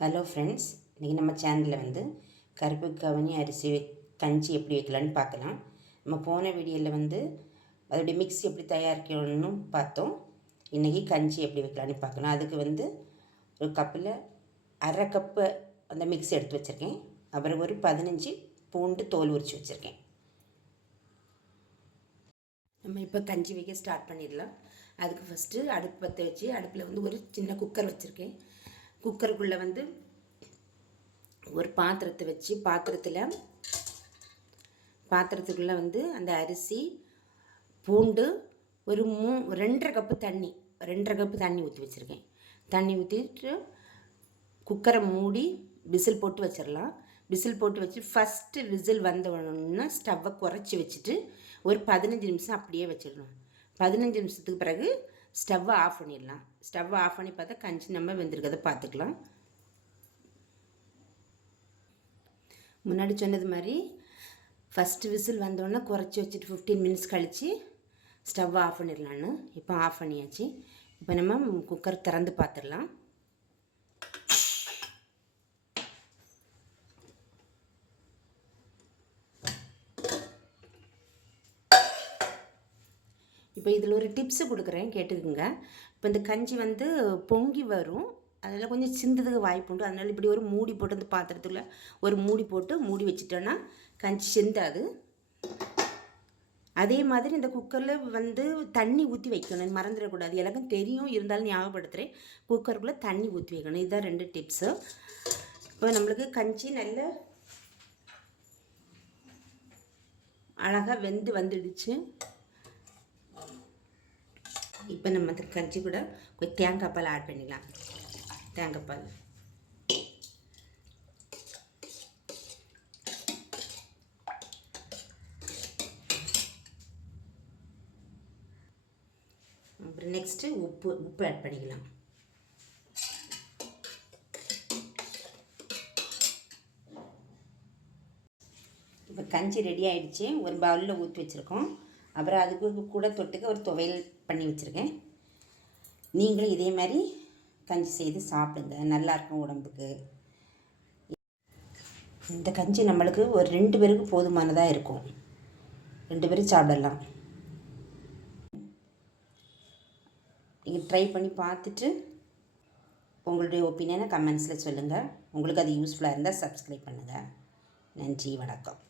Hello friends இன்றைக்கி நம்ம சேனலில் வந்து கருப்பு கவனி அரிசி வை- கஞ்சி எப்படி வைக்கலான்னு பார்க்கலாம். நம்ம போன வீடியோவில் வந்து அதோடைய மிக்ஸ் எப்படி தயாரிக்கணும்னு பார்த்தோம். இன்றைக்கி கஞ்சி எப்படி வைக்கலான்னு பார்க்கலாம் அதுக்கு வந்து ஒரு கப்பில் அரை கப்பு அந்த மிக்ஸ் எடுத்து வச்சுருக்கேன். அப்புறம் ஒரு பதினஞ்சு பூண்டு தோல் உரித்து வச்சுருக்கேன். நம்ம இப்போ கஞ்சி வைக்க ஸ்டார்ட் பண்ணிடலாம். அதுக்கு ஃபஸ்ட்டு அடுப்பு பற்ற வச்சு அடுப்பில் வந்து ஒரு சின்ன குக்கர் வச்சுருக்கேன். குக்கருக்குள்ளே வந்து ஒரு பாத்திரத்தை வச்சு பாத்திரத்தில் பாத்திரத்துக்குள்ளே வந்து அந்த அரிசி பூண்டு ஒரு மூ ரெண்டரை கப்பு தண்ணி ரெண்டரை கப்பு தண்ணி ஊற்றி வச்சுருக்கேன். தண்ணி ஊற்றிட்டு குக்கரை மூடி விசில் போட்டு வச்சிடலாம். விசில் போட்டு வச்சு ஃபஸ்ட்டு விசில் வந்த உடனே ஸ்டவ்வை குறைச்சி வச்சுட்டு ஒரு பதினஞ்சு நிமிஷம் அப்படியே வச்சிடணும். பதினஞ்சு நிமிஷத்துக்கு பிறகு ஸ்டவ்வை ஆஃப் பண்ணிடலாம். ஸ்டவ்வை ஆஃப் பண்ணி பார்த்தா கஞ்சி நம்ம வெந்திருக்கிறத பார்த்துக்கலாம். முன்னாடி சொன்னது மாதிரி ஃபஸ்ட்டு விசில் வந்தோடனே குறைச்சி வச்சுட்டு ஃபிஃப்டீன் மினிட்ஸ் கழித்து ஸ்டவ்வை ஆஃப் பண்ணிடலான்னு இப்போ ஆஃப் பண்ணியாச்சு. இப்போ நம்ம குக்கர் திறந்து பார்த்துடலாம். இப்போ இதில் ஒரு டிப்ஸு கொடுக்குறேன் கேட்டுக்குங்க. இப்போ இந்த கஞ்சி வந்து பொங்கி வரும். அதனால் கொஞ்சம் சிந்ததுக்கு வாய்ப்பு உண்டு. அதனால் இப்படி ஒரு மூடி போட்டு அந்த பாத்திரத்தில் ஒரு மூடி போட்டு மூடி வச்சிட்டோன்னா கஞ்சி சிந்தாது. அதே மாதிரி இந்த குக்கரில் வந்து தண்ணி ஊற்றி வைக்கணும். மறந்துடக்கூடாது. எல்லாருக்கும் தெரியும். இருந்தாலும் ஞாபகப்படுத்துகிறேன் குக்கருக்குள்ளே தண்ணி ஊற்றி வைக்கணும். இதுதான் ரெண்டு டிப்ஸு இப்போ நம்மளுக்கு கஞ்சி நல்ல அழகாக வெந்து வந்துடுச்சு. இப்போ நம்ம அந்த கஞ்சி கூட கொஞ்சம் தேங்காய் பால் ஆட் பண்ணிக்கலாம் தேங்காய் பால். அப்புறம் நெக்ஸ்ட்டு உப்பு உப்பு ஆட் பண்ணிக்கலாம். இப்போ கஞ்சி ரெடி ஆகிடுச்சி ஒரு பவுலில் ஊற்றி வச்சுருக்கோம். அப்புறம் அதுக்கு கூட தொட்டுக்க ஒரு துவையல் பண்ணி வச்சுருக்கேன். நீங்களும் இதே மாதிரி கஞ்சி செய்து சாப்பிடுங்க. நல்லாயிருக்கும் உடம்புக்கு. இந்த கஞ்சி நம்மளுக்கு ஒரு ரெண்டு பேருக்கு போதுமானதாக இருக்கும். ரெண்டு பேரும் சாப்பிடலாம். நீங்கள் ட்ரை பண்ணி பார்த்துட்டு உங்களுடைய ஒப்பீனியனை கமெண்ட்ஸில் சொல்லுங்கள் உங்களுக்கு அது யூஸ்ஃபுல்லாக இருந்தால் சப்ஸ்கிரைப் பண்ணுங்கள் நன்றி வணக்கம்.